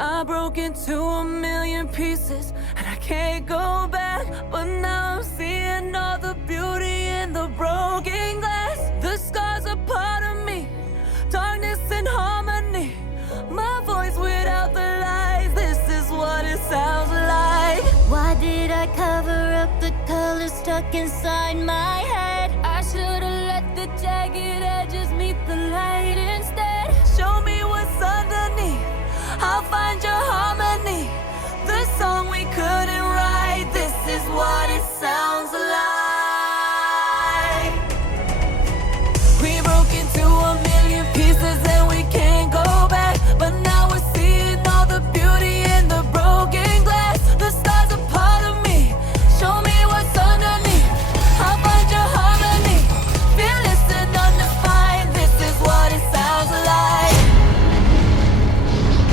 I broke into a million pieces and I can't go back. But now I'm seeing all the beauty in the broken glass. The scars are part of me, darkness and harmony. My voice without the lies, this is what it sounds like. Why did I cover up the colors stuck inside my head? I should've let the jagged edges meet the light instead. Show me what's underneath, I'll find you.